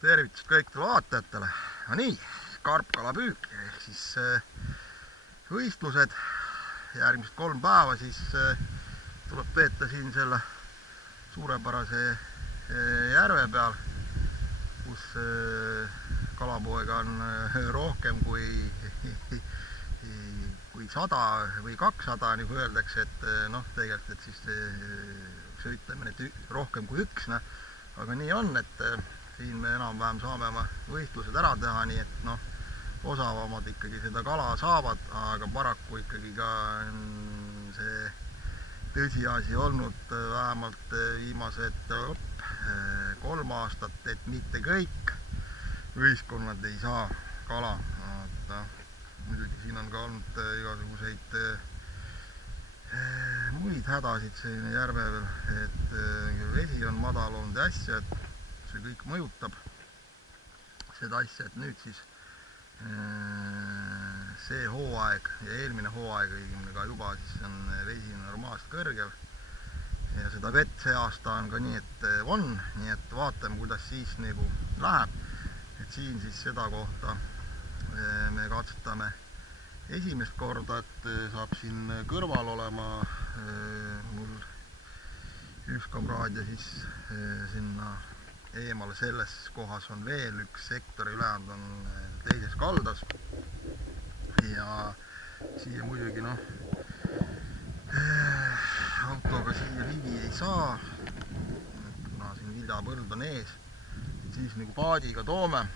Tervitus kõikidele vaatajatele. No nii, karpkalapüük ehk siis võistlused järgmised 3 päeva, siis tuleb veeta siin selle suurepärase järve peal, kus kalapoega on rohkem kui 100 või 200, nagu öeldakse, et noh, tegelikult, et siis ütleme, et rohkem kui üks, aga nii on, et siin me enam-vähem saame oma võistlused ära teha, nii et noh, osavamad ikkagi seda kala saavad, aga paraku ikkagi ka see tõsiasi olnud vähemalt viimased 3 aastat, et mitte kõik võistkonnad ei saa kala. Muidugi siin on ka olnud igasuguseid muid hädasid selline järve veel, et vesi on madal olnud ja asja, et see kõik mõjutab seda asja, et nüüd siis see hooaeg ja eelmine hooaeg ka juba siis on vesi normaalselt kõrgel ja seda vett see aasta on ka nii, et on, nii et vaatame, kuidas siis nagu läheb. Et siin siis seda kohta me katsetame esimest korda, et saab siin kõrval olema mul üks kamraad ja siis sinna eemale selles kohas on veel üks sektor, ülejäänud on teises kaldas ja siia muidugi noh, autoga siia ligi ei saa, kuna siin viljapõld on ees, siis nagu paadiga toome.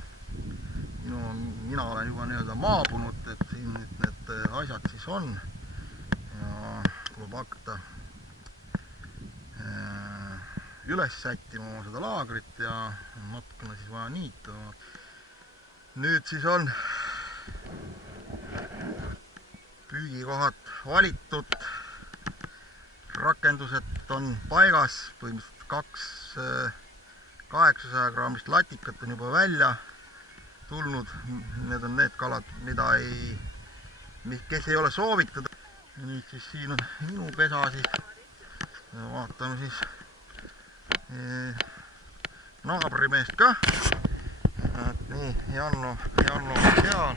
Mina olen juba nii-öelda maabunud, et siin need asjad siis on ja tuleb hakata üles sättima oma seda laagrit ja natukene siis vaja niitu. Nüüd siis on püügikohad valitud, rakendused on paigas, põhimõtteliselt 2 800 grammist latikat on juba välja tulnud. Need on need kalad, kes ei ole soovitud. Ja nüüd siis siin on minu pesa siis. Ja vaatame siis naabrimeest ka. Et nii, Janno seal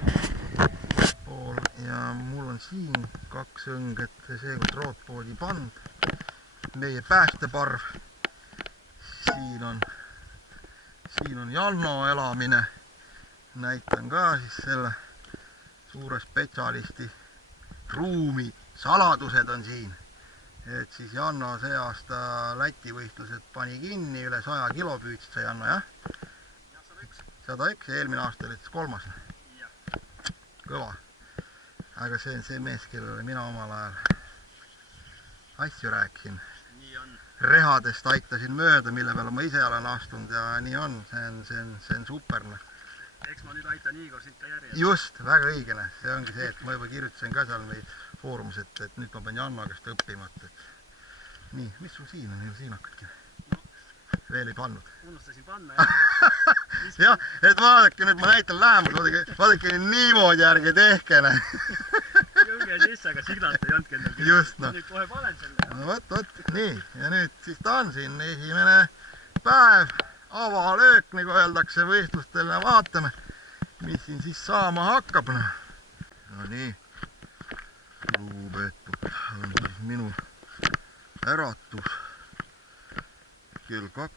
pool ja mul on siin 2 õnget, seekord rootpoodi pand. Meie päästeparv. Siin on Janno elamine. Näitan ka siis selle suure spetsialisti ruumi saladused on siin. Et siis Janno see aasta Läti võistlused pani kinni, üle 100 kilo püüdsid sa, Janno, jah? 101, eelmine aasta oli 3. Kõva. Aga see on see mees, kellele mina omal ajal asju rääkisin. Rehadest aitasin mööda, mille peale ma ise olen astunud ja nii on, see on superne. Eks ma nüüd aitan Igor siit ka järjest. Just, väga õigene. See ongi see, et ma juba kirjutasin ka seal meie foorumis, et nüüd ma pean Janno käest õppima. Nii, mis sul siin on? Siin hakkadki. Veel ei pannud. Unustasin panna, jah. Jah, et vaadake, nüüd ma näitan lähemalt. Vaadake niimoodi järgi tehkene. Jõge sisse, aga signalt ei olnud kendel. Just, noh. Nüüd kohe panen selle. No võt, nii. Ja nüüd siis ta on siin esimene päev. Avalöök, nagu öeldakse võistlustel ja vaatame, mis siin siis saama hakkab. No nii, lugupeetud, on siis minu äratus kell 2,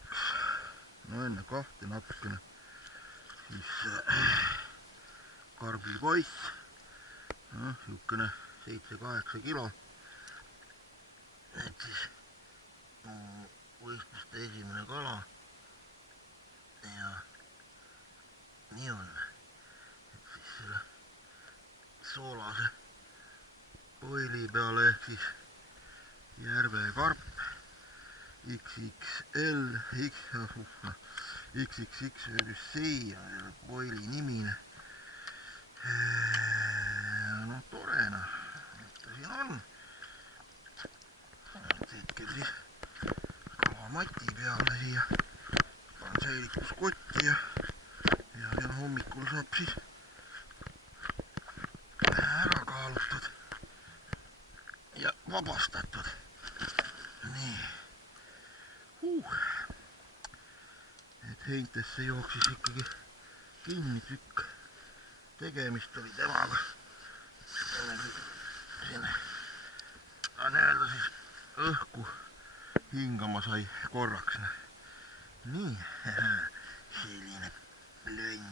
no enne 2 natukene, siis karbipoiss, niisugune 7-8 kilo, et siis võistluste esimene kala. Ja nii on, et siis selle soolase poili peale ehk siis järvekarp XXL, XXX võib just siia poili nimine. No torena, et ta siin on. Hetkel siis kalamati peale siia. Säilikuskotti ja hommikul saab siis ära kaalutud ja vabastatud. Nii. Et Henk Nendesse jooksis ikkagi kinni tükk. Tegemist oli temaga. Siin nii-öelda siis õhku hingama sai korraks. Nii, selline plönn.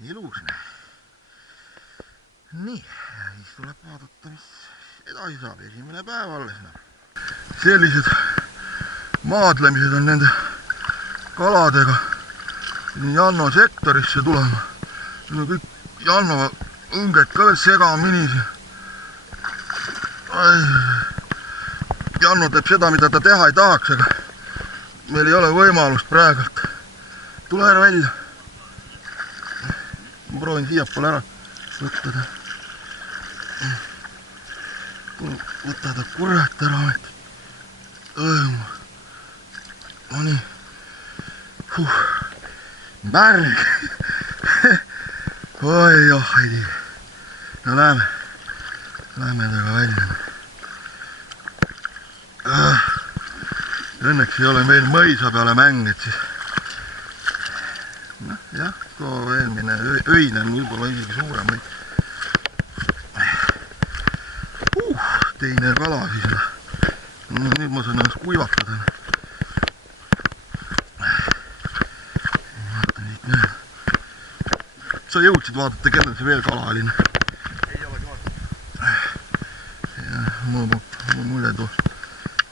Ilus. Nii, ja siis tuleb vaadata, mis edasi saab. Esimene päev alles. Sellised maadlemised on nende kaladega Janno sektorisse tulema. Siin on kõik Janno õnged ka veel segamini. Janno teeb seda, mida ta teha ei tahaks, aga meil ei ole võimalust praegult. Tule ära välja. Ma proovin siiapoole ära võtta ta. Võta ta kurat ära. No nii. Märg. Oi, oh, ei tii. No läheme. Läheme taga välja. Õnneks ei ole meil mõisa peale mäng, et siis jah, too eelmine öine on võib-olla isegi suurem. Teine kala siis. Nüüd ma saan ennast kuivatada. Sa jõudsid vaadata, kellel see veel kala oli? Ei olegi vaadata. Mul mulje too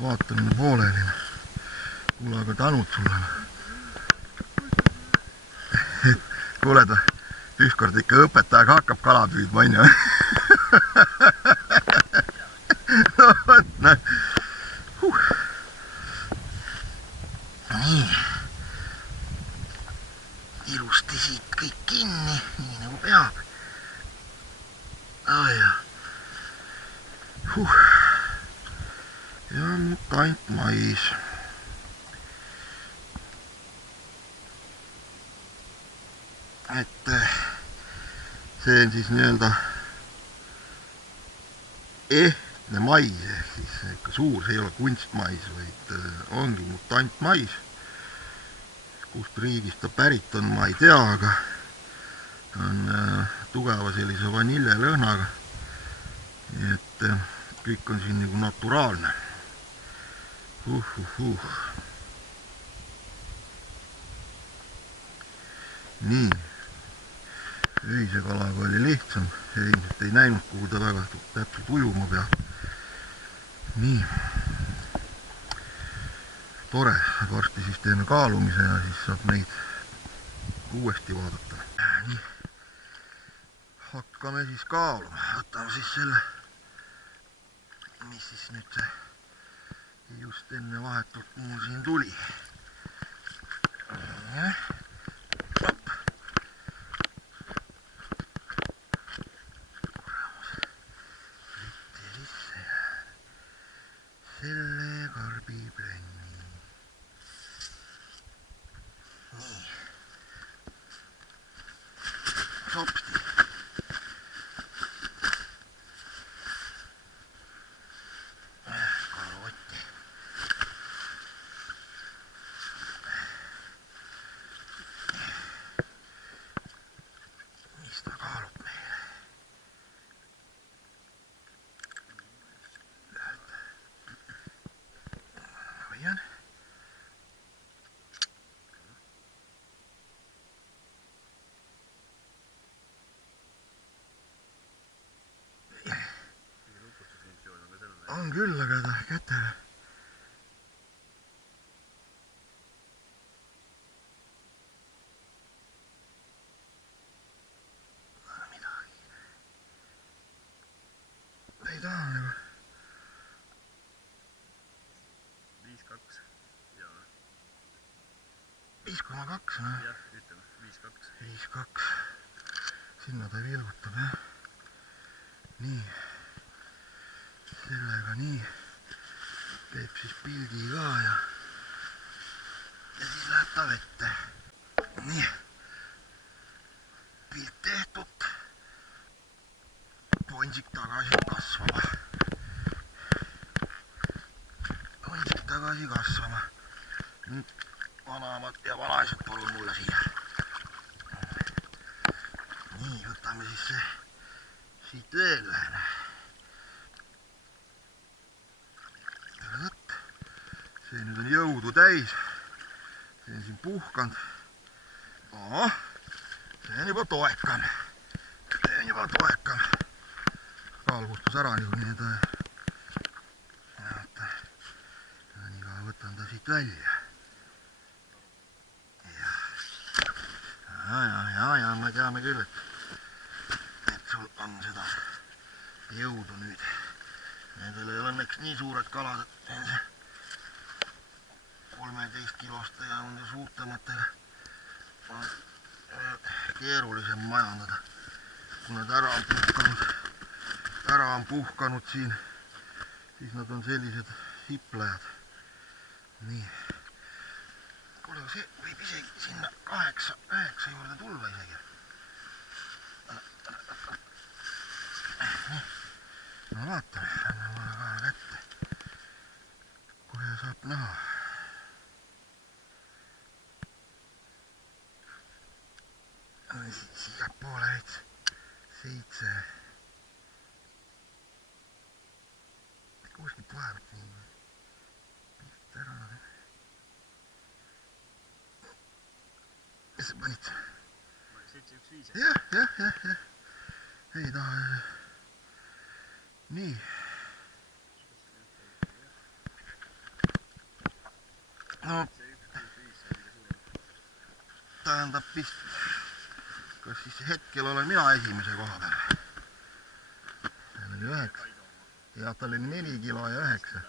vaatamine pooleli. Kuule, aga tänud sulle. Kuuled või? Ükskord ikka õpetajaga hakkab kala püüdma, on ju? No võt, näe. Nii. Ilusti siit kõik kinni, nii nagu peab. Ja nüüd ainult mais. Et see on siis nii-öelda ehtne mais, ehk siis ikka suur, see ei ole kunstmais, vaid ongi mutantmais. Kust riigist ta pärit on, ma ei tea, aga on tugeva sellise vaniljelõhnaga. Nii et kõik on siin nagu naturaalne. Nii. Öise kalaga oli lihtsam, see ilmselt ei näinud, kuhu ta väga täpselt ujuma peab. Nii. Tore, varsti siis teeme kaalumise ja siis saab neid uuesti vaadata. Nii. Hakkame siis kaaluma. Võtame siis selle, mis siis nüüd see just enne vahetult mul siin tuli. Selle karbiplänni. Nii. Sopsti. Kalotti. Mis ta kaalub meile? Hoian. On küll, aga ta kätele. Midagi. Ei taha nagu. 5,2. Jaa. 5,2, noh. Jah, ütleme, 5,2. 5,2. Sinna ta vilgutab, jah. Nii. Sellega nii. Teeb siis pildi ka ja siis läheb ta vette. Nii. Pilt tehtud. Ponsik tagasi kasvama. tagasi kasvama. Nüüd vanamad ja vanaisad, palun mulle siia. Nii, võtame siis siit veel ühene. See nüüd on jõudu täis. See on siin puhkanud. See on juba toekam. Kaalgustus ära niikuinii, et nii ka võtan ta siit välja. Ja me teame küll, et sul on seda jõudu nüüd. Nendel ei ole õnneks nii suured kalad, et 13 kiloste ja suurtematega on keerulisem majandada. Kui nad ära on puhkanud siin, siis nad on sellised hiplejad. Nii. Kuule, see võib isegi sinna 8-9 juurde tulla isegi. No vaatame, anna mulle kahe kätte. Kohe saab näha. Siia poole veits 7. Kuskilt vahelt nii pilt ära. Mis sa panid? 715. Jah. Ei taha. Nii. No, tähendab vist, kas siis hetkel olen mina esimese koha peal. Seal oli 9. Ja tal oli 4 kilo ja 9.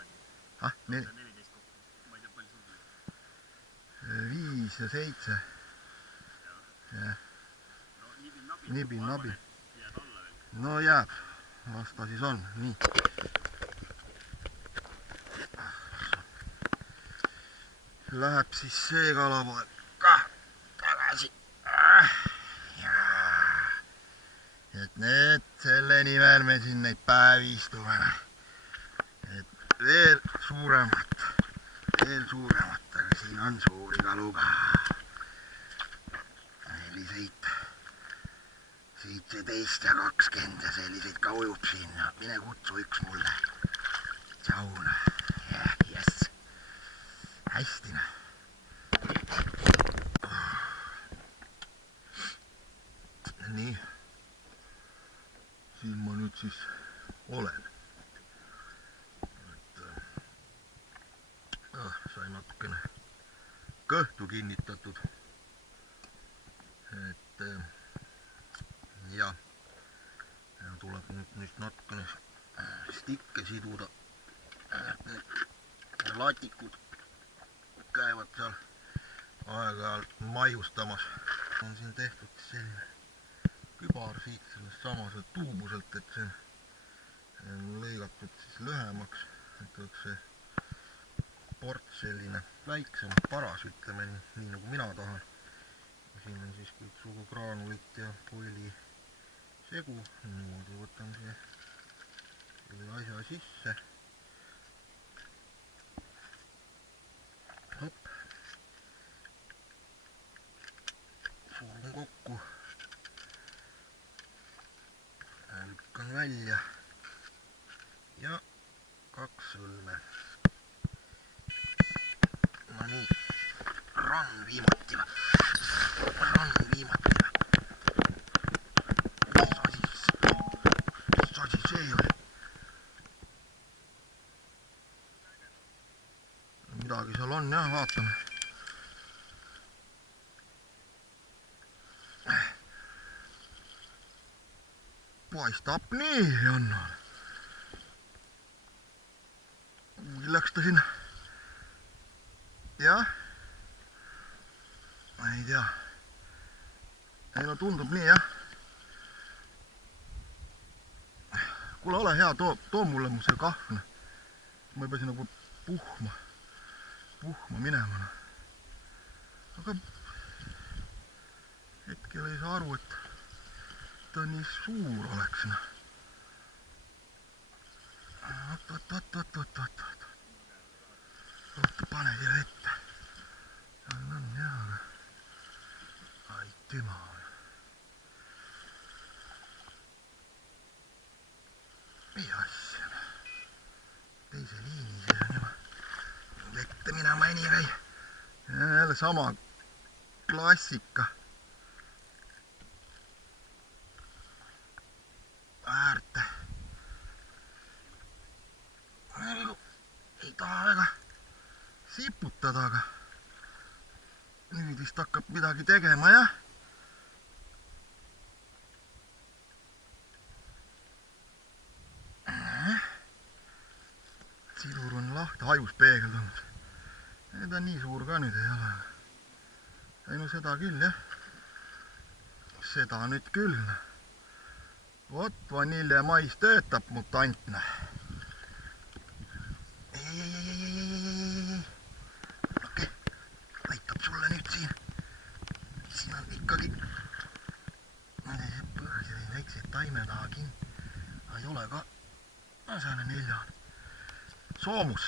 5 ja 7. Nibin-nabi. No jääb. Las ta siis on. Nii. Läheb siis see kalapool ka tagasi. Et need, selle nimel me siin neid päevi istume. Et veel suuremat, aga siin on suuri kalu ka. Selliseid 17 ja 20 ja selliseid ka ujub siin. Mine kutsu üks mulle. Tšauna. Jess. Hästi. Nii. Siin ma nüüd siis olen. Sain natukene kõhtu kinnitatud. Et ja tuleb nüüd natukene stikke siduda. Latikud käivad seal aeg-ajalt maiustamas. On siin tehtud selline kübar siit sellest samaselt tuubuselt, et see on lõigatud siis lühemaks, et oleks see ports selline väiksem, paras, ütleme nii nagu mina tahan. Siin on siis kõiksugu graanulit ja pulli segu. Niimoodi võtan siia selle asja sisse. Hopp. Suurun kokku. Lükkan välja. Ja 2 sõlme. No nii. Rann viimati. Mis asi see oli? Midagi seal on jah, vaatame. Paistab nii, Jannal. Kuhugi läks ta sinna. Jah. Ma ei tea. Ei no tundub nii jah. Kuule, ole hea, too mulle mu see kahvne. Ma ei pääsi nagu puhma minema. Aga hetkel ei saa aru, et ta nii suur oleks. Oot. pane siia ette. On jah, aga aitüma. Mis asja? Teise liini see on juba vette minema anyway. Jälle sama klassika. Äärte. Ei taha väga siputada, aga nüüd vist hakkab midagi tegema, jah? Sidur on lahti, hajus peegeldunud. Ta nii suur ka nüüd ei ole. Ei no seda küll, jah. Seda nüüd küll. Vot vaniljemais töötab mutantne. Okei, näitab sulle nüüd siin. Siin on ikkagi väikseid taime taha kinni. Ei ole ka. Sääne 4 on. Soomus.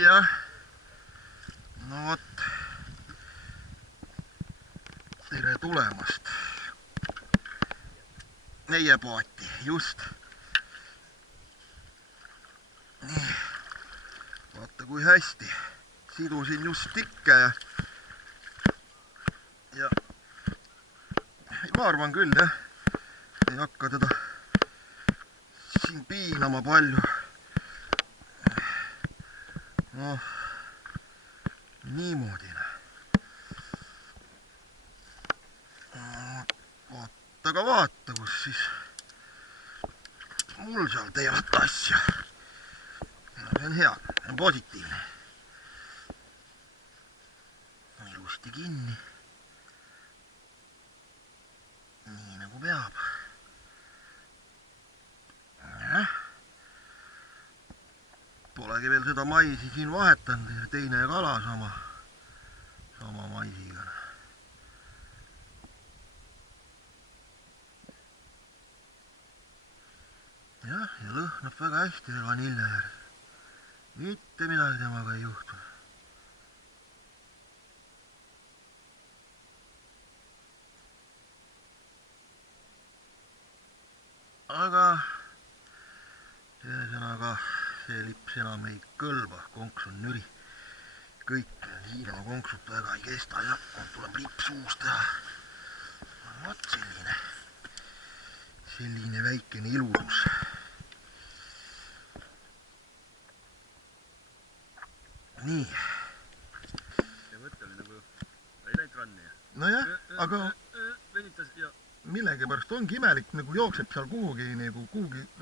Jah. No vot. Tere tulemast. Meie paati, just. Nii. Vaata kui hästi. Sidusin just tikke ja ma arvan küll, jah. Ei hakka teda siin piinama palju. Noh, niimoodi. Aga vaata, kus siis mul seal teevad asja. See on hea, see on positiivne. Ilusti kinni. Nii nagu peab. Polegi veel seda maisi siin vahetanud, teine kala sama maisiga. Jah, ja lõhnab väga hästi veel vanilja järgi. Mitte midagi temaga ei juhtu. Aga ühesõnaga see lips enam ei kõlba, konks on nüri. Kõik Hiina konksud väga ei kesta ja tuleb lips suust teha. Vot selline väikene iludus. Nii. See võte oli nagu, ei läinud ranni. Nojah, aga venitas ja millegipärast ongi imelik, nagu jookseb seal kuhugi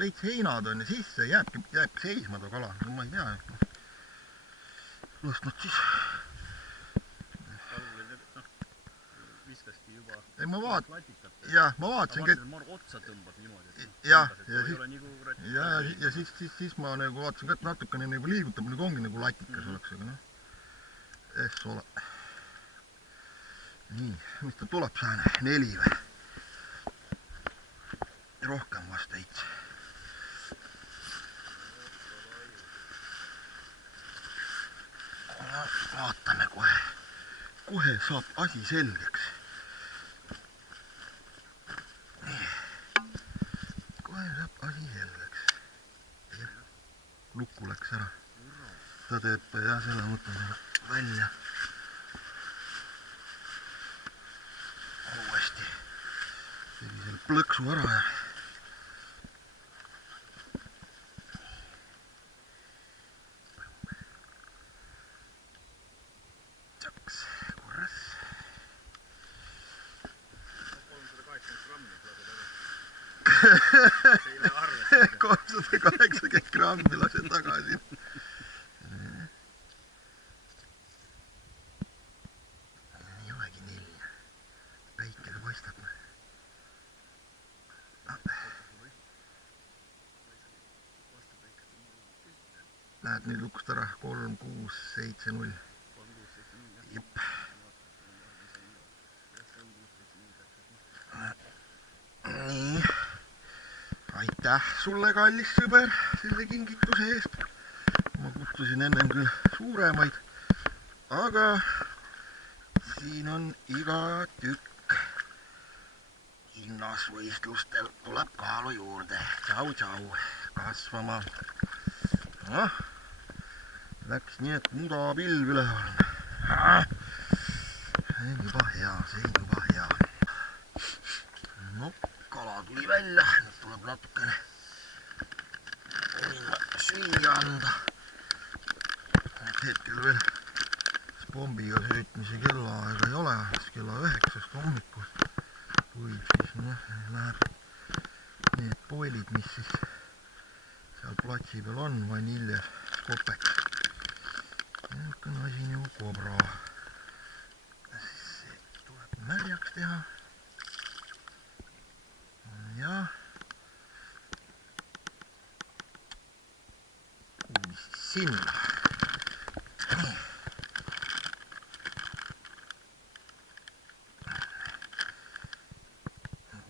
veits heinad on ja sisse jääbki seisma ta kala. No ma ei tea. Lustnud siis. Viskaski juba. Ei ma vaatasin, otsa tõmbad niimoodi. Ja siis ma nagu vaatasin ka, et natukene nagu liigutab, nagu ongi nagu latikas oleks, aga noh. Ole. Nii, mis ta tuleb sääne? 4 või? Rohkem vast heits. Vaatame kohe. Kohe saab asi selgeks. Kohe saab asi selgeks. Lukku läks ära. Ta teeb, jah, selle mõtlen välja. Uuesti. Tegi selle plõksu ära ja tšaks, korras. 380 grammi lasen tagasi. Ei olegi 4. Päike paistab. Näed nüüd lukust ära. 3670. Jep. Nii. Aitäh sulle, kallis sõber, selle kingituse eest. Ma astusin ennem küll suuremaid, aga siin on iga tükk hinnasvõistlustel tuleb kaalu juurde. Tšau-tšau kasvama. Noh, läks nii, et mudapilv üleval on. See on juba hea, see on juba hea. No, kala tuli välja, nüüd tuleb natukene süüa anda. Hetkel veel pombiga söötmise kellaaega ei ole, kella 9 hommikul võib siis läheb need poolid, mis siis seal platsi peal on, vaniljev kopek. Niisugune asi nagu kobra. See tuleb märjaks teha. Ja mis siis sinna.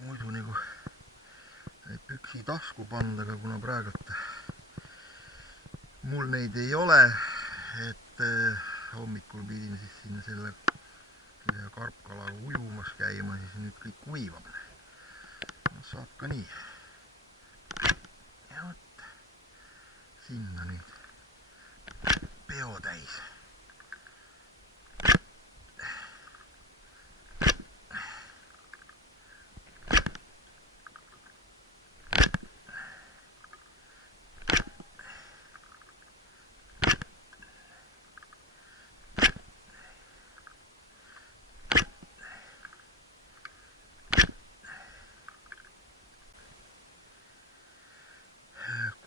Muidu nagu püksi tasku panda, aga kuna praegult mul neid ei ole, et hommikul pidin siis sinna selle karpkalaga ujumas käima, siis nüüd kõik kuivab. No, saab ka nii. Ja võt, sinna nüüd peo täis.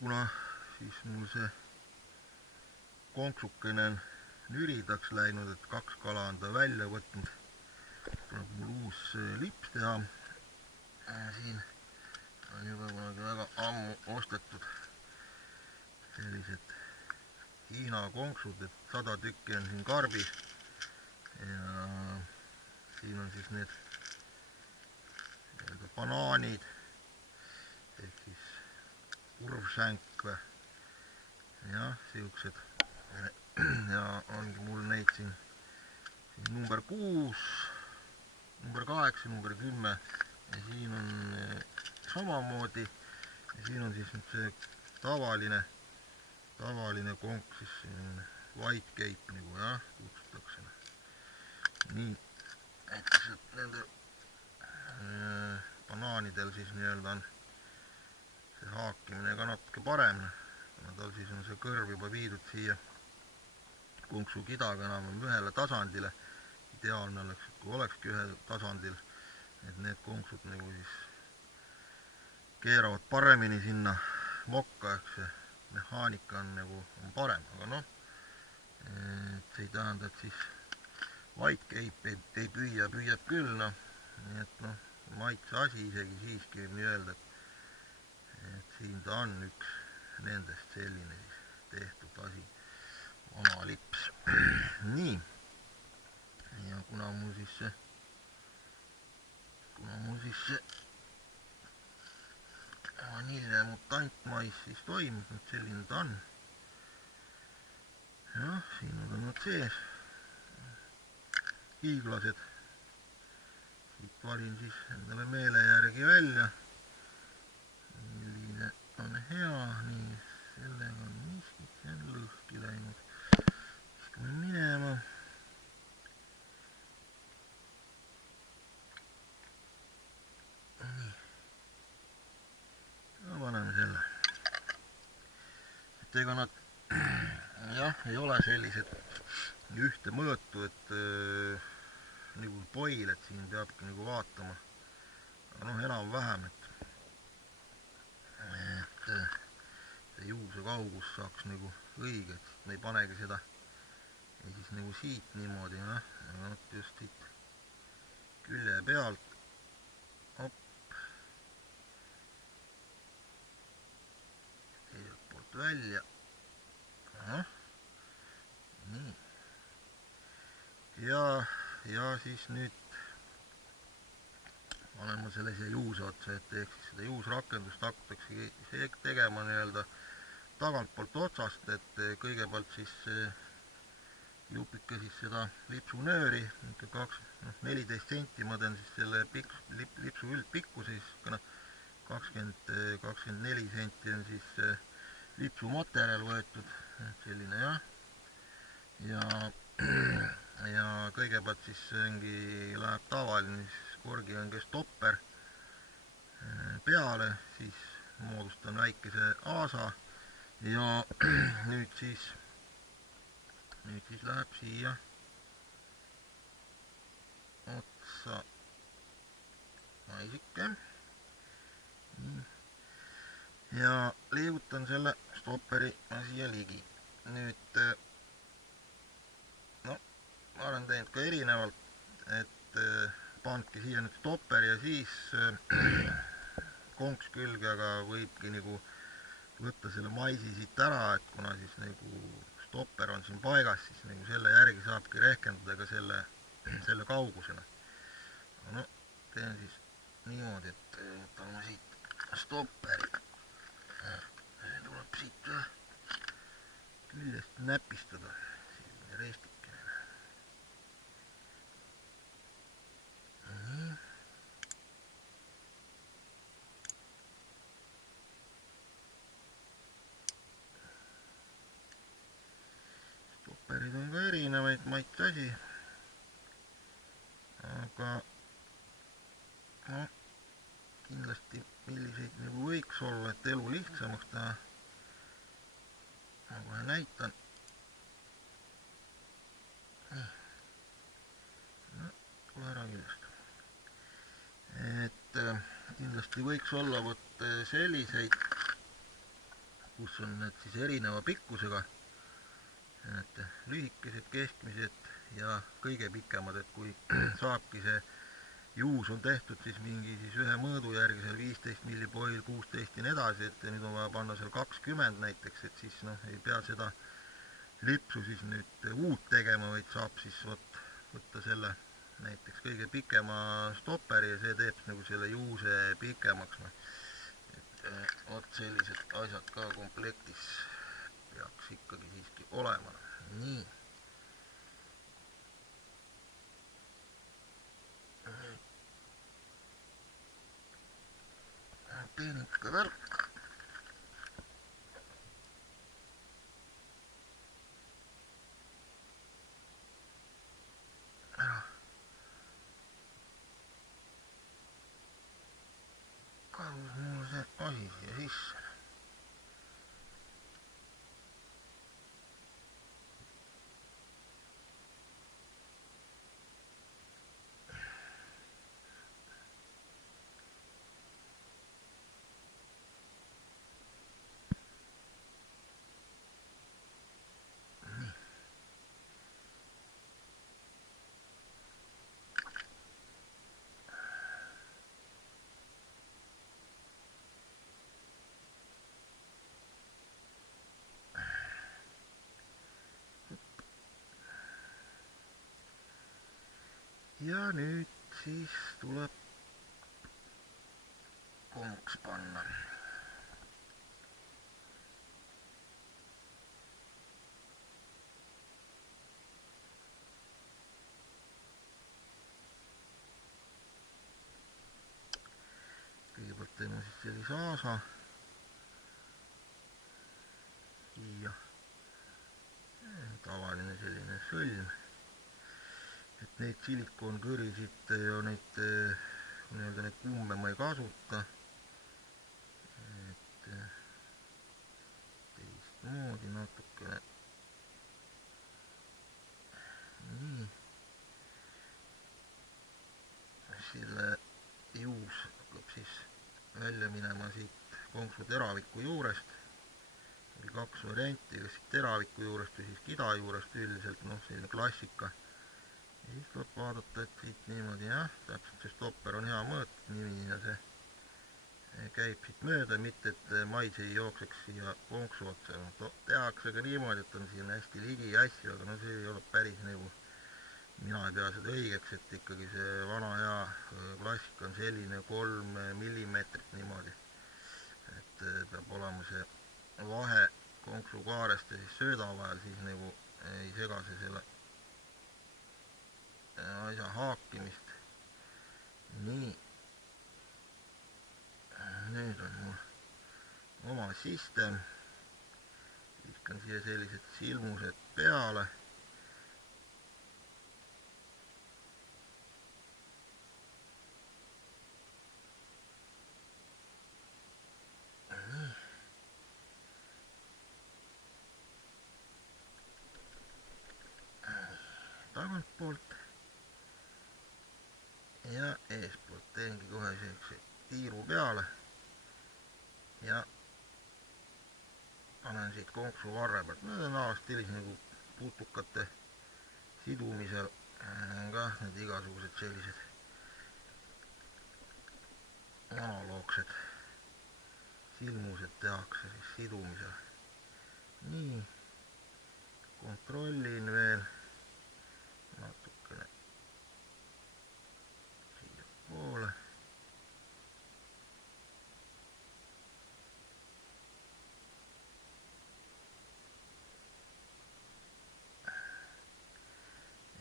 Kuna siis mul see konksukene on nüridaks läinud, et 2 kala on ta välja võtnud, tuleb mul uus lips teha. Siin on juba kunagi väga ammu ostetud sellised Hiina konksud, et 100 tükki on siin karbis. Ja siin on siis need banaanid ehk siis urvšänk või jah, siuksed. Ja ongi mul neid siin number 6, number 8, number 10 ja siin on samamoodi ja siin on siis nüüd see tavaline konk, siis white cape nagu jah, kutsutakse. Nii, et nende banaanidel siis nii-öelda on see haakimine ka natuke parem, kuna tal siis on see kõrv juba viidud siia konksu kidaga enam ühele tasandile. Ideaalne oleks, kui olekski ühel tasandil, et need konksud nagu siis keeravad paremini sinna mokka, ehk see mehaanika on nagu parem, aga noh, see ei tähenda, et siis white cape ei püüa, püüab küll, noh, nii et noh, maitse asi isegi siiski võib nii öelda, et siin ta on üks nendest selline siis tehtud asi, oma lips. Nii, ja kuna mul siis see vanilje mutantmais siis toimub, nüüd selline ta on. Jah, siin on nad sees, hiiglased. Siit valin siis endale meele järgi välja, milline on hea, nii, sellega on miskit, see on lõhki läinud. Viskame minema. Nii. Ja paneme selle. Et ega nad jah, ei ole sellised ühte mõõtu, et nagu poil, et siin peabki nagu vaatama. Aga noh, enam-vähem, et see juhuse kaugus saaks nagu õige, et me ei panegi seda ja siis nagu siit niimoodi, aga just siit külje pealt, op, teiselt poolt välja, nii, ja siis nüüd panen ma selle siia juuse otsa, et ehk siis seda juusrakendust hakatakse tegema nii-öelda tagantpoolt otsast, et kõigepealt siis jupike siis seda lipsunööri, 14 senti ma teen siis selle lipsu üldpikkuse, siis 24 senti on siis lipsumaterjal võetud, selline jah. Ja kõigepealt siis läheb tavaline siis korgijõnge stopper peale, siis moodustan väikese aasa ja nüüd siis läheb siia otsa maisike ja liigutan selle stopperi siia ligi. Nüüd no ma olen teinud ka erinevalt, et pandki siia nüüd stopper ja siis konks külge, aga võibki nagu võtta selle maisi siit ära, et kuna siis nagu stopper on siin paigas, siis nagu selle järgi saabki rehkendada ka selle kaugusena. No teen siis niimoodi, et võtan ma siit stopperi, see tuleb siit küljest näpistada, selline restikene. Nii. Stopperid on ka erinevaid maitasi, aga no kindlasti milliseid nagu võiks olla, et elu lihtsamaks teha. Ma kohe näitan. No, tule ära küljest. Et kindlasti võiks olla võtta selliseid, kus on need siis erineva pikkusega. Et lühikesed, keskmised ja kõige pikemad, et kui saabki see juus on tehtud siis mingi siis ühe mõõdu järgi seal 15 millipoil, 16 ja nii edasi, et nüüd on vaja panna seal 20 näiteks, et siis noh, ei pea seda lipsu siis nüüd uut tegema, vaid saab siis võtta selle näiteks kõige pikema stopperi ja see teeb nagu selle juuse pikemaks. Et vot sellised asjad ka komplektis peaks ikkagi siiski olema. Nii. Peenike värk. Kadus mul see asi siia sisse. Ja nüüd siis tuleb konks panna. Kõigepealt teeme siis sellise aasa. Ja tavaline selline sõlm. Et neid silikonkõrisid ja neid kumme ma ei kasuta. Et teistmoodi natukene. Nii. Selle juus hakkab siis välja minema siit konksu teraviku juurest. Oli 2 varianti, kas siit teraviku juurest või siis kida juurest üldiselt, noh selline klassika. Ja siis tuleb vaadata, et siit niimoodi, jah, täpselt see stopper on hea mõõt, niimoodi ja see käib siit mööda, mitte et mais ei jookseks siia konksu otsa. Tehakse ka niimoodi, et on siin hästi ligi asju, aga no see ei ole päris nagu, mina ei pea seda õigeks, et ikkagi see vana hea klassika on selline 3 millimeetrit niimoodi. Et peab olema see vahe konksukaarest ja siis sööda vahel, siis nagu ei sega see selle asja haakimist. Nii, nüüd on mul oma system, viskan siia sellised silmused peale. Tagantpoolt ja eespoolt teengi kohe sellise tiiru peale ja panen siit konksu varre pealt. Need on stiilis nagu putukate sidumisel ka need igasugused sellised analoogsed silmused tehakse siis sidumisel. Nii, kontrollin veel natukene siia poole.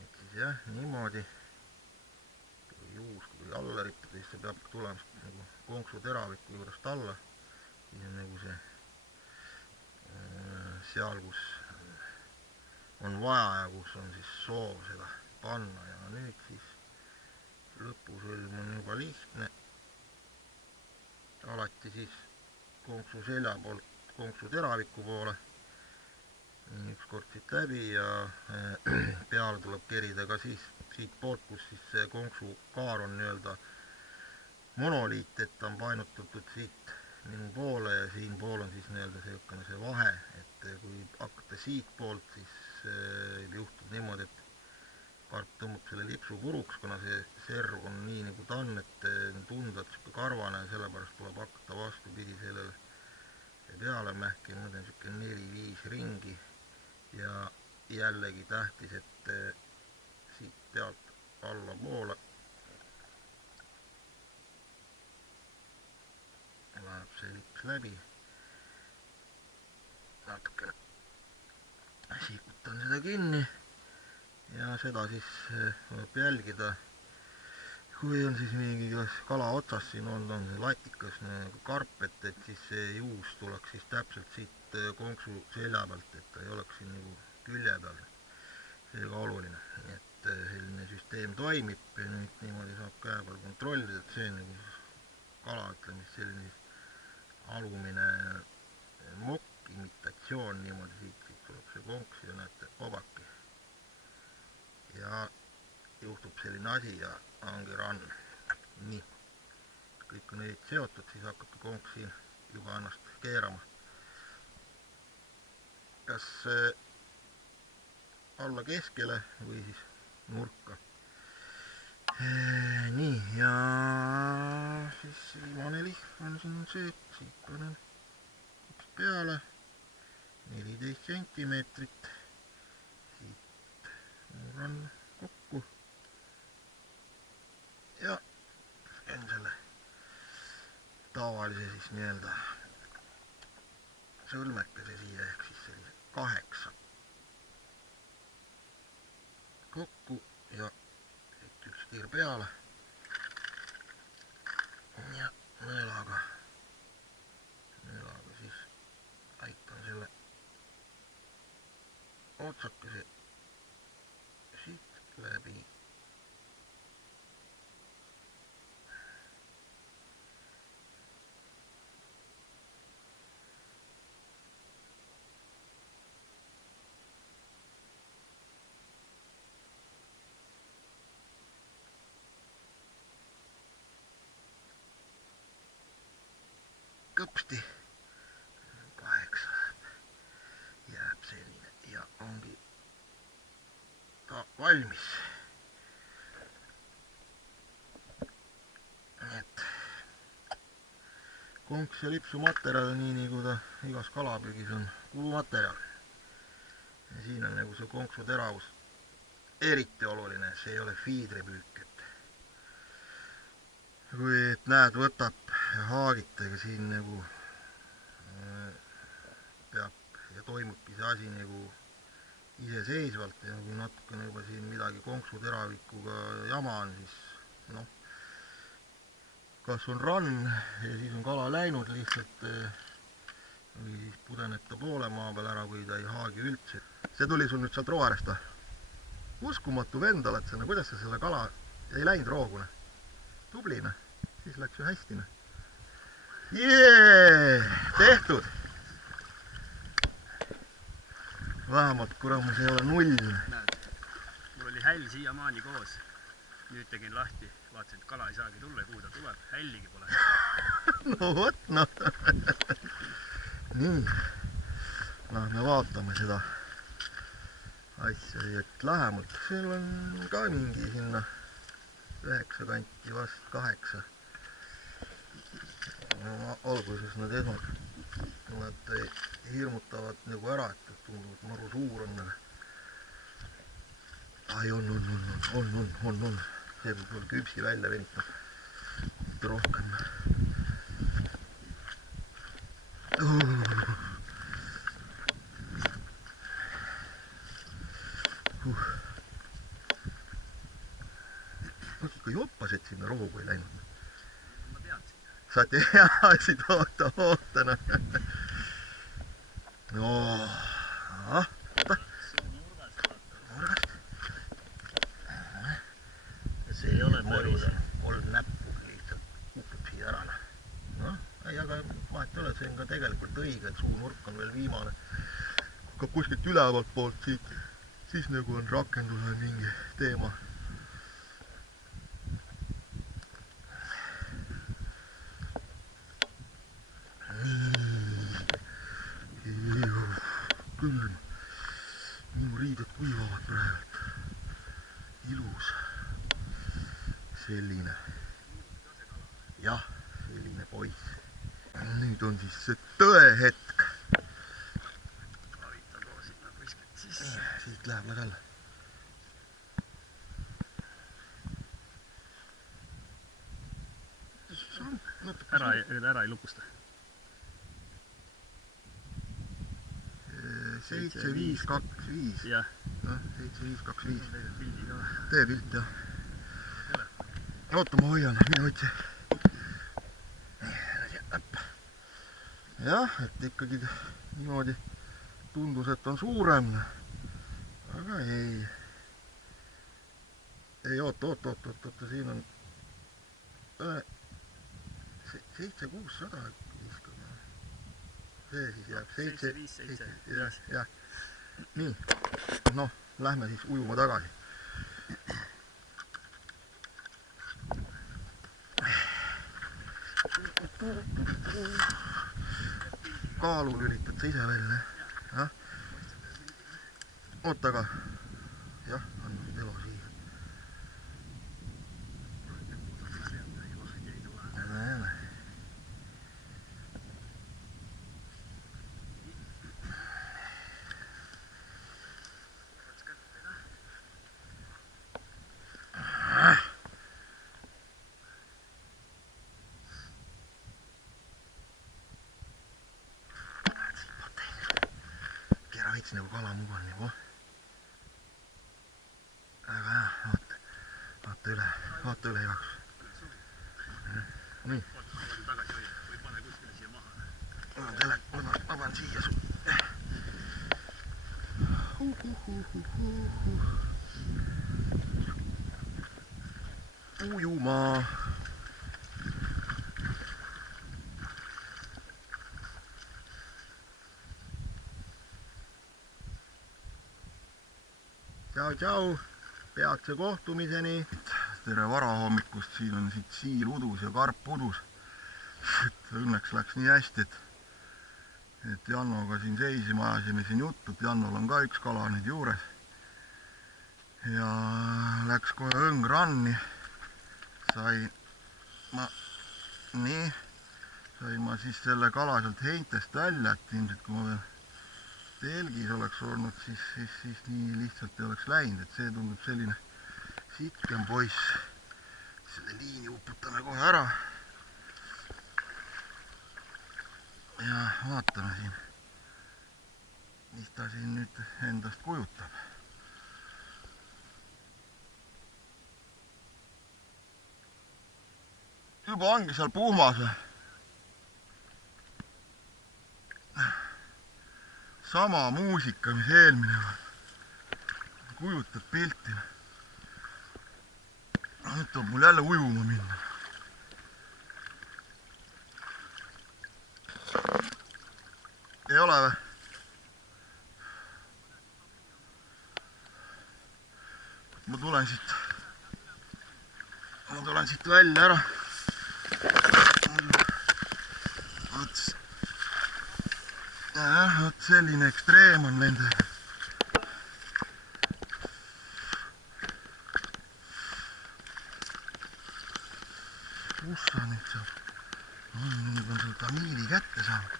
Ehk siis jah, niimoodi, kui juusk või alla rippida, siis see peab tulema nagu konksu teraviku juurest alla. Siis on nagu see seal, kus on vaja ja kus on siis soov seda panna. Ja nüüd siis lõpusõlm on juba lihtne. Alati siis konksu selja poolt konksu teraviku poole. Üks kord siit läbi ja peale tuleb kerida ka siis siit poolt, kus siis see konksu kaar on nii-öelda monoliit, et ta on painutatud siit minu poole ja siin pool on siis nii-öelda see vahe, et kui hakkate siit poolt, siis juhtub niimoodi, et karp tõmbab selle lipsu puruks, kuna see serv on nii nagu ta on, et tunda, et siuke karvane ja sellepärast tuleb hakata vastupidi sellele peale mähkima. Nüüd on siuke 4-5 ringi ja jällegi tähtis, et siit pealt alla poole läheb see lips läbi. Natukene sikutan seda kinni ja seda siis võib jälgida, kui on siis mingi kala otsas, siin on see latikas nagu karp, et siis see juus tuleks siis täpselt siit konksu selja pealt, et ta ei oleks siin nagu külje peal. See on ka oluline, nii et selline süsteem toimib ja nüüd niimoodi saab käe peal kontrollida, et see on nagu kala, ütleme siis selline alumine mokk, imitatsioon niimoodi, siit tuleb see konks ja näete, obaki. Ja juhtub selline asi ja ongi rann. Nii, kõik on õieti seotud, siis hakkabki konks siin juba ennast keerama. Kas alla keskele või siis nurka. Nii, ja siis viimane lihm on siin see, siit panen üks peale 14 sentimeetrit, siit murran kokku ja teen selle tavalise siis nii-öelda sõlmekese siia, ehk siis sellise 8 kokku ja siit üks tiir peale ja nõelaga siis aitan selle otsakese siit läbi . Kõpsti 8 jääb selline ja ongi ta valmis. Et konks ja lipsu materjal, nii nagu ta igas kalapüügis on kulumaterjal. Ja siin on nagu see konksu teravus eriti oluline, see ei ole fiidripüük, et kui et näed, võtab ja haagitega siin nagu peab ja toimubki see asi nagu iseseisvalt ja kui natukene juba siin midagi konksuteravikuga jama on, siis noh, kas on rann ja siis on kala läinud lihtsalt või siis pudeneb ta poole maa peal ära, kui ta ei haagi üldse. See tuli sul nüüd sealt Rooarest või? Uskumatu vend oled sa, kuidas sa selle kala ei läinud roogune? Tublina, siis läks ju hästi. Jee, tehtud! Vähemalt kuramus ei ole null. Näed, mul oli häll siiamaani koos. Nüüd tegin lahti, vaatasin, et kala ei saagi tulla ja kuhu ta tuleb, hälligi pole. No vot, noh. Nii, lähme vaatame seda asja siit lähemalt. Seal on ka mingi sinna 9 kanti, vast 8. Alguses nad hirmutavad nagu ära, et tunduvad maru suur on. Ai, on. See võib küll küpsi välja venitab. Mitte rohkem. Ikka joppasid sinna rohugu ei läinud. Ma teadsin. Sa teadsid, oota. No, nurgast. See ei ole mõruda. 3 näppu lihtsalt kukub siia ära. Noh, ei, aga vahet ei ole, see on ka tegelikult õige, et suunurk on veel viimane. Kui kuskilt ülevalt poolt siit, siis nagu on rakenduse mingi teema. Külm. Minu riided kuivavad praegu. Ilus. Selline. Jah, selline poiss. Nüüd on siis see tõehetk. Avitan koos sinna kuskilt sisse. Siit läheb jälle. Ära ei lukusta. 7525. Jah. 7525. Pildi ka. Tee pilt, jah. Oota, ma hoian, mine otsi. Jah, et ikkagi niimoodi tundus, et on suurem. Aga ei. Ei, oota, siin on 7600 viskama. See siis jääb 757. Jah. Nii, noh, lähme siis ujuma tagasi. Kaalu lülitad sa ise veel, jah? Oota ka. Jah, on elo siia. Näeme. Veits nagu kalamuu on juba. Aga jah, vaata üle igaks. Nii. Või pane kuskile siia maha. Ma panen siia sul. Ujuma. Tšau, peatse kohtumiseni. Tere varahommikust, siin on siil udus ja karp udus. Õnneks läks nii hästi, et Jannoga siin seisime, ajasime siin juttu, et Jannol on ka üks kala nüüd juures. Ja läks kohe õng ranni. Sain ma siis selle kala sealt heintest välja, et ilmselt kui ma veel telgis oleks olnud, siis nii lihtsalt ei oleks läinud, et see tundub selline sitkem poiss. Selle liini uputame kohe ära. Ja vaatame siin. mis ta siin nüüd endast kujutab. Juba ongi seal puhmas või? Sama muusika, mis eelmine kujutab pilti. Nüüd tuleb mul jälle ujuma minna. Ei ole või? Ma tulen siit välja ära. Vot selline ekstreem on nendega. Kus sa nüüd saab? Nüüd on selle tamiili kätte saanud.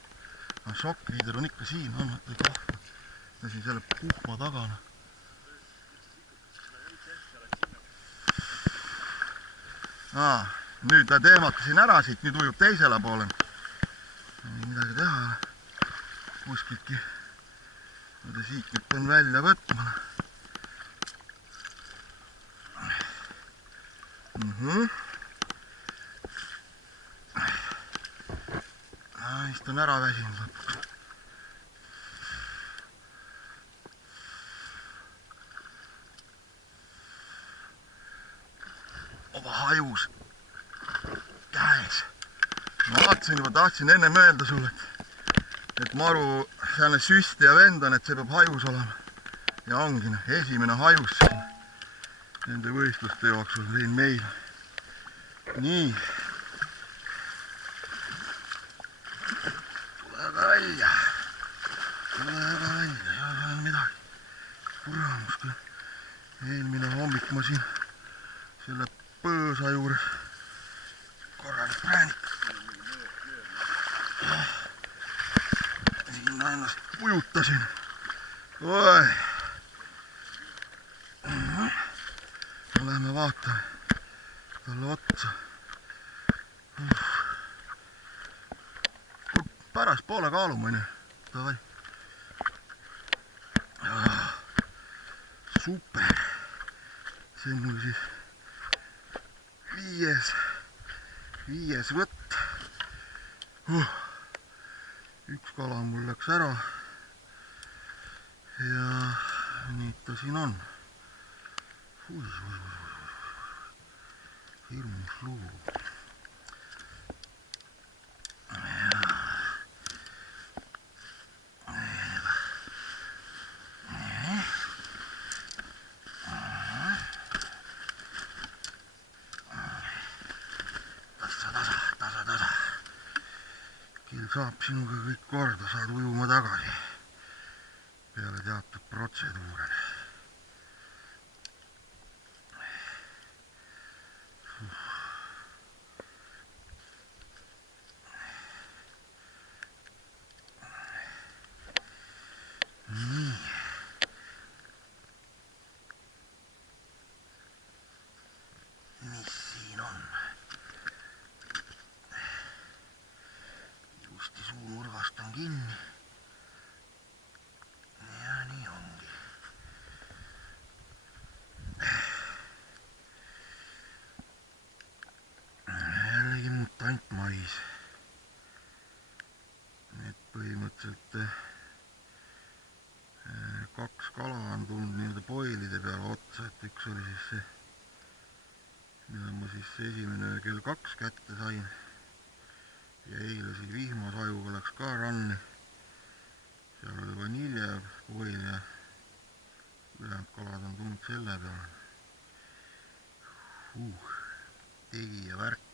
Šokkriider on ikka siin, on ei kahva. Ja siin selle puhma tagana. Nüüd ta teematasin ära siit, nüüd ujub teisele poole. Ei midagi teha. Kuskiltki. Nüüd siit nüüd pean välja võtma. Vist on ära väsinud lõpuks. Oba hajus käes. Ma vaatasin juba, tahtsin enne mõelda sulle, et maru selline süstija vend on, et see peab hajus olema. Ja ongi esimene hajus nende võistluste jooksul siin meil. Nii. Välja. Ei ole midagi. Kuramus küll. Eelmine hommik ma siin selle põõsa juures korralik präänik. Sinna ennast ujutasin. Oi. Lähme vaatame talle otsa. Pärast poole kaalu mõni. Davai. Super. See on mul siis viies võtt. Üks kala mul läks ära. Ja nii ta siin on. Hirmus lugu. Saab sinuga kõik korda, saad ujuma tagasi peale teatud protseduure. Nii. Mis siin on? Suunurgast on kinni. Ja nii ongi. Jällegi mutant mais. Need põhimõtteliselt kaks kala on tulnud nii-öelda poilide peale otsa, et üks oli siis see, mida ma siis esimene kell 2 kätte sain. Ja eile siis vihmasajuga läks ka ranni. Seal oli vaniljepoil ja ülejäänud kalad on tulnud selle peale. Tegija värk.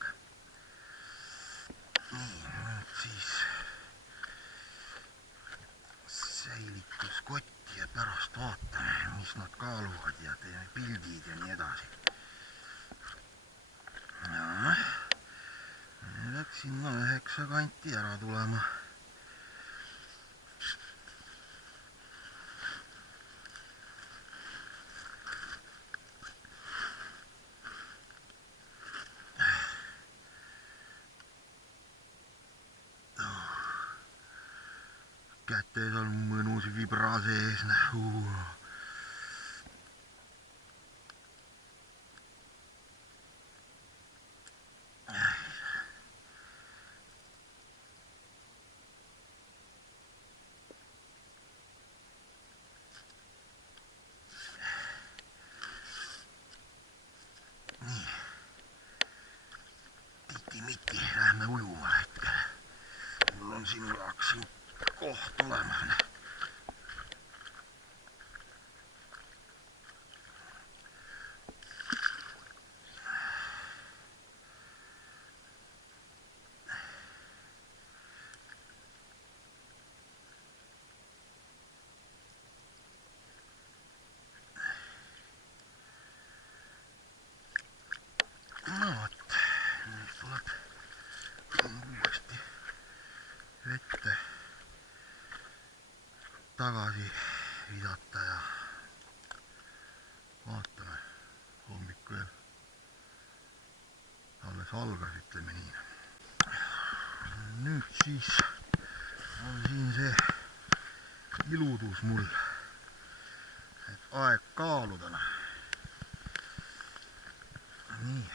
Nii, nüüd siis säilituskotti ja pärast vaatame, mis nad kaaluvad ja teeme pildid ja nii edasi. Läks sinna 9 kanti ära tulema. Kätes on mõnus vibra sees. Tiki-miki, lähme ujuma hetkel. Mul on sinu jaoks siin koht olemas. No vot, nüüd tuleb uuesti vette tagasi visata ja vaatame, hommik veel alles algas, ütleme nii. Nüüd siis on siin see iludus mul, et aeg kaaluda. Nii.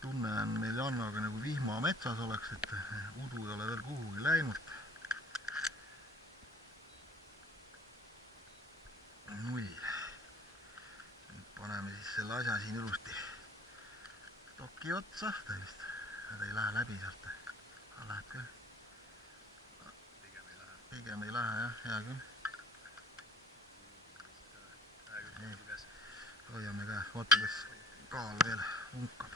Tunne on meil Jannoga nagu vihma metsas oleks, et udu ei ole veel kuhugi läinud. Null. Nüüd paneme siis selle asja siin ilusti toki otsa. Ta ei lähe läbi sealt. Ta läheb küll. Pigem ei lähe jah, hea küll. Hoiame käes, vaata kas kaal veel unkab.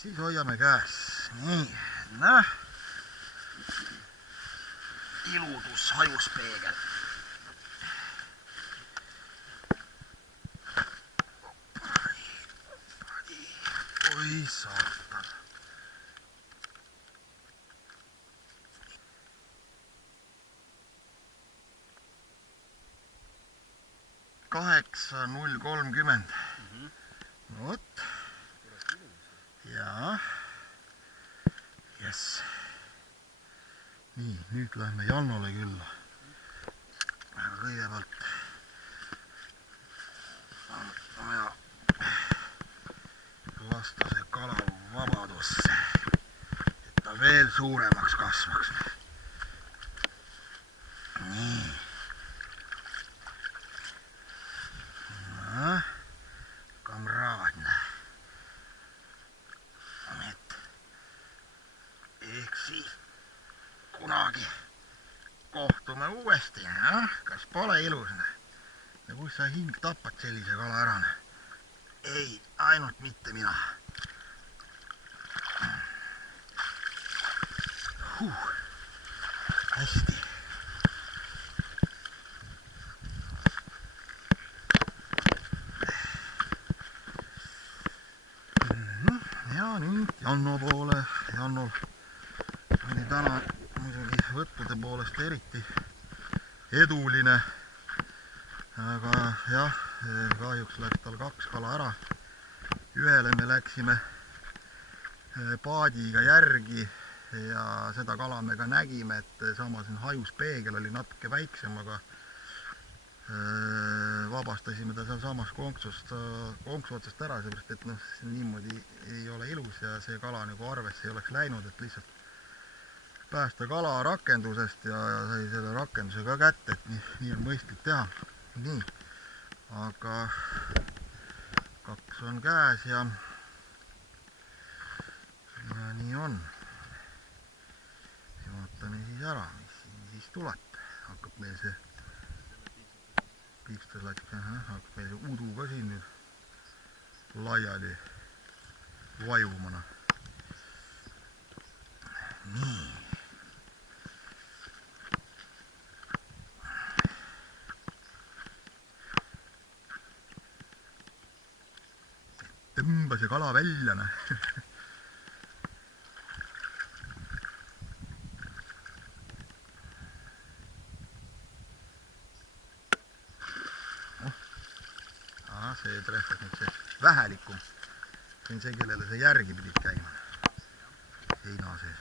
Siis hoiame käes. Nii, näh. Iludus hajuspeegel. Oi saatan. Kaheksa 0:30. No vot. Jaa. Jess. Nii, nüüd lähme Jannole külla. Kõigepealt on vaja lasta see kala vabadusse, et ta veel suuremaks kasvaks. Nii. Kamraadne. Ehk siis kunagi kohtume uuesti, kas pole ilus? Ja kus sa hing tapad sellise kala ära? Ei, ainult mitte mina. Hästi. Ja nüüd Janno poole. Jannol oli täna muidugi võttude poolest eriti eduline. Aga jah, kahjuks läks tal 2 kala ära. Ühele me läksime paadiga järgi ja seda kala me ka nägime, et samas hajuspeegel oli natuke väiksem, aga vabastasime ta seal samas konksu otsast ära, seepärast et niimoodi ei ole ilus ja see kala nagu arvesse ei oleks läinud, et lihtsalt päästa kala rakendusest ja sai selle rakenduse ka kätte, et nii on mõistlik teha. Nii, aga 2 on käes ja nii on. Ja vaatame siis ära, mis siin siis tuleb. Hakkab meil see piikstuslatk, hakkab meil see udu ka siin nüüd laiali vajumana. Nii. Tõmba see kala välja, see trehvas nüüd see vähelikum. See on see, kellele see järgi pidid käima. Heina sees.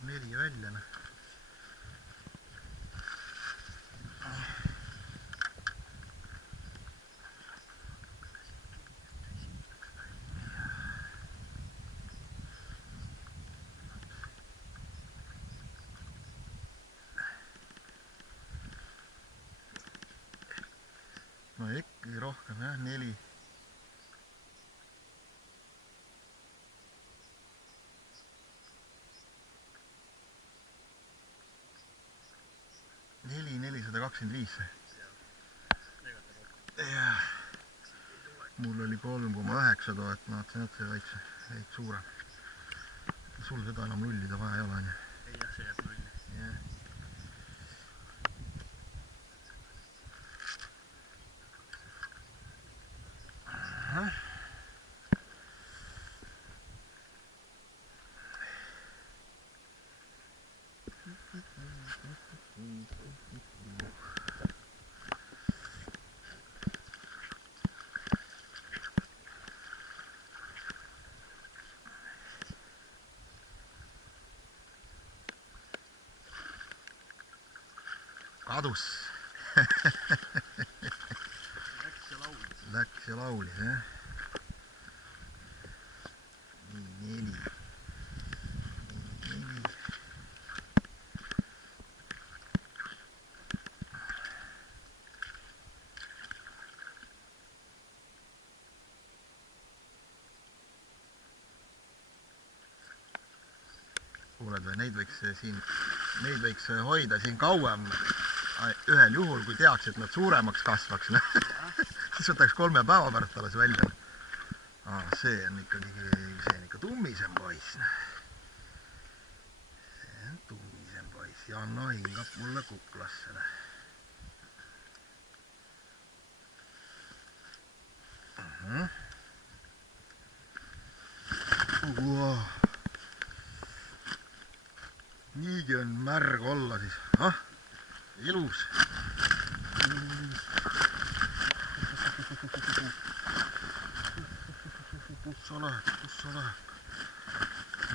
tuleb 4 välja. No ikkagi rohkem jah, 4. 4,425. Jah. Mul oli 3,9 toet, ma vaatasin, et see väikse suurem. Sul seda enam nullida vaja ei ole, on ju? Ei jah, see jääb nulli. Jah. Kadus. Läks ja laulis, jah. 4. Kuuled või, neid võiks hoida siin kauem. Ühel juhul, kui teaks, et nad suuremaks kasvaks, siis võtaks 3 päeva pärast alles välja. See on ikka tummisem poiss. See on tummisem poiss. Janno hingab mulle kuklasse. Niigi on märg olla siis. Ilus. Kus sa lähed?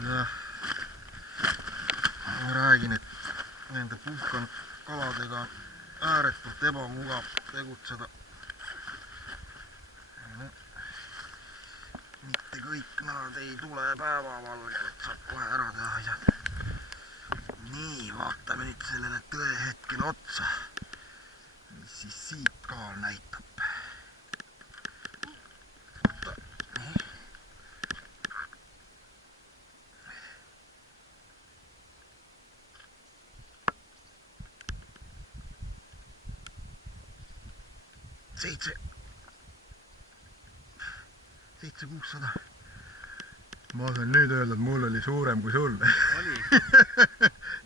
Jah. Ma räägin, et nende puhkanud kaladega ääretult ebamugav tegutseda. Mitte kõik nad ei tule päevavalgelt, saab kohe ära teha asjad. Nii, vaatame nüüd sellele tõehetkele otsa, mis siis siit kaal näitab. Oota, nii. Seitse 600. Ma saan nüüd öelda, et mul oli suurem kui sul. Oli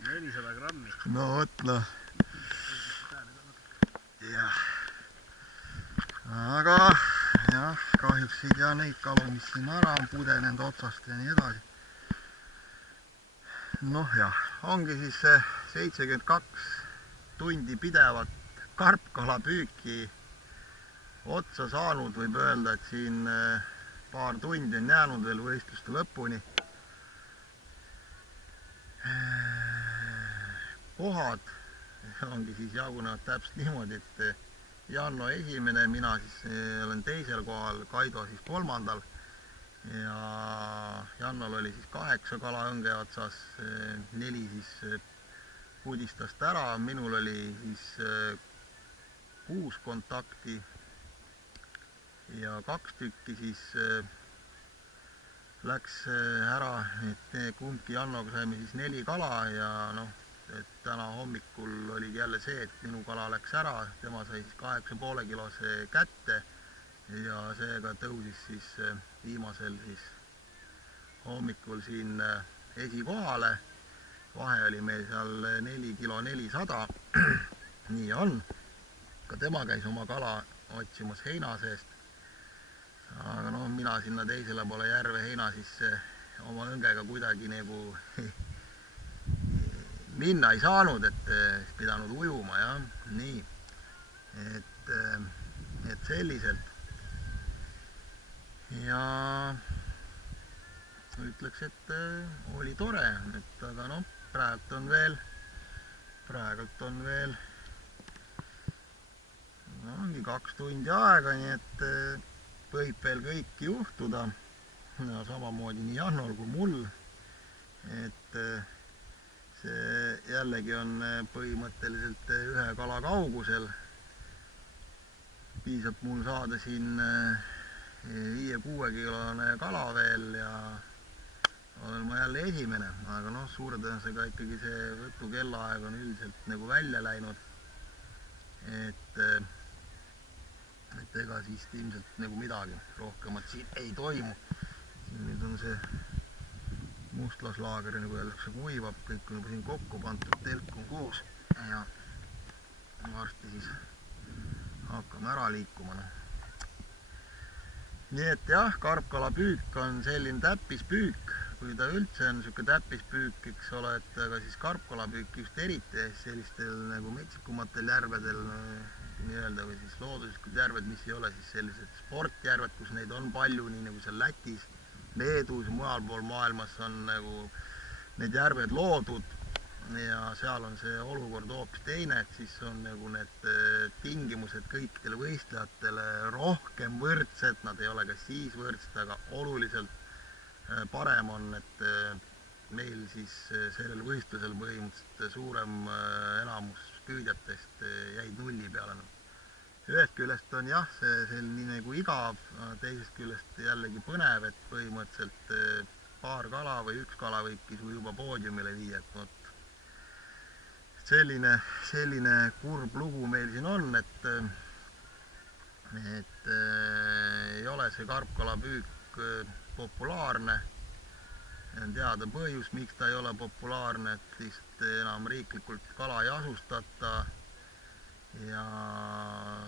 400 grammi. No võt, noh. Jah. Aga jah, kahjuks ei tea neid kalu, mis siin ära on pudenenud otsast ja nii edasi. Noh jah, ongi siis 72 tundi pidevat karpkalapüüki otsa saanud, võib öelda, et siin paar tundi on jäänud veel võistluste lõpuni. Kohad ongi siis jagunevad täpselt niimoodi, et Janno esimene, mina siis olen teisel kohal, Kaido siis 3. Ja Jannol oli siis 8 kala õnge otsas, 4 siis pudistast ära, minul oli siis 6 kontakti ja 2 tükki siis läks ära, et kumbki Jannoga saime siis 4 kala ja noh, et täna hommikul oligi jälle see, et minu kala läks ära, tema sai siis 8,5 kilose kätte ja seega tõusis siis viimasel siis hommikul siin esikohale. Vahe oli meil seal 4 kilo 400, nii on. Ka tema käis oma kala otsimas heina seest. Aga noh, mina sinna teisele poole järve heina sisse oma õngega kuidagi nagu minna ei saanud, et pidanud ujuma, jah, nii. Et selliselt. Ja ütleks, et oli tore, et aga noh, praegult on veel no, ongi 2 tundi aega, nii et võib veel kõik juhtuda. Ja samamoodi nii Jannol kui mul, et see jällegi on põhimõtteliselt ühe kala kaugusel. Piisab mul saada siin 5-6 kilone kala veel ja olen ma jälle esimene, aga noh, suure tõenäosusega ikkagi see võtu kellaaeg on üldiselt nagu välja läinud, et ega siis ilmselt nagu midagi rohkemat siin ei toimu. Siin nüüd on see mustlaslaager, nagu öeldakse, kuivab, kõik on juba siin kokku pandud, telk on koos ja varsti siis hakkame ära liikuma. Nii et jah, karpkalapüük on selline täppispüük, kui ta üldse on niisugune täppispüük, eks ole, et aga siis karpkalapüük just eriti sellistel nagu metsikumatel järvedel nii-öelda või siis looduslikud järved, mis ei ole siis sellised sportjärved, kus neid on palju, nii nagu seal Lätis, Leedus ja mujal pool maailmas on nagu need järved loodud ja seal on see olukord hoopis teine, et siis on nagu need tingimused kõikidele võistlejatele rohkem võrdsed, nad ei ole ka siis võrdsed, aga oluliselt parem on, et meil siis sellel võistlusel põhimõtteliselt suurem enamus püüdjatest jäid nulli peale. Ühest küljest on jah, see nii nagu igav, teisest küljest jällegi põnev, et põhimõtteliselt paar kala või üks kala võibki su juba poodiumile viia, et vot selline kurb lugu meil siin on, et ei ole see karpkalapüük populaarne. On teada põhjus, miks ta ei ole populaarne, et lihtsalt enam riiklikult kala ei asustata ja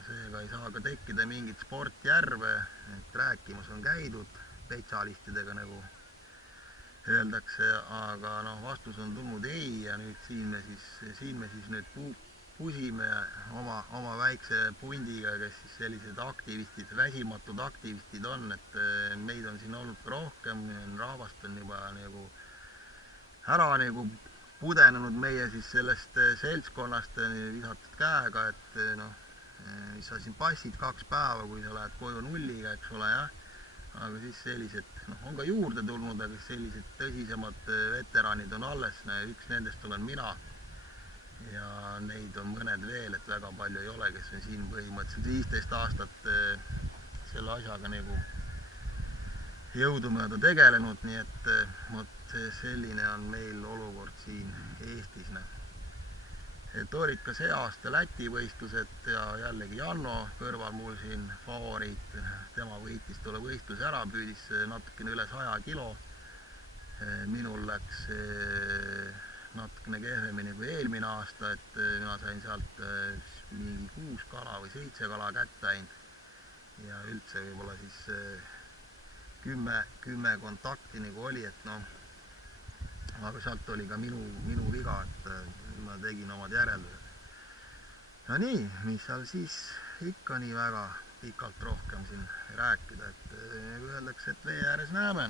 seega ei saa ka tekkida mingit sportjärve, et rääkimas on käidud spetsialistidega, nagu öeldakse, aga noh, vastus on tulnud ei ja nüüd siin me siis nüüd pusime oma väikse pundiga, kes siis sellised aktivistid, väsimatud aktivistid on, et meid on siin olnud ka rohkem, rahvast on juba nagu ära nagu pudenenud meie siis sellest seltskonnast visatud käega, et noh, mis sa siin passid 2 päeva, kui sa lähed koju nulliga, eks ole, jah. Aga siis sellised, noh, on ka juurde tulnud, aga sellised tõsisemad veteranid on alles, üks nendest olen mina. Ja neid on mõned veel, et väga palju ei ole, kes on siin põhimõtteliselt 15 aastat selle asjaga nagu jõudumööda tegelenud, nii et vot selline on meil olukord siin Eestis. Et olid ka see aasta Läti võistlused ja jällegi Janno kõrval mul siin favoriit, tema võitis tolle võistluse ära, püüdis natukene üle 100 kilo. Minul läks natukene kehvemini kui eelmine aasta, et mina sain sealt mingi 6 kala või 7 kala kätte ainult ja üldse võib-olla siis 10 kontakti nagu oli, et noh, aga sealt oli ka minu viga, et ma tegin omad järeldused. No nii, mis seal siis ikka nii väga pikalt rohkem siin rääkida, et öeldakse, et vee ääres näeme.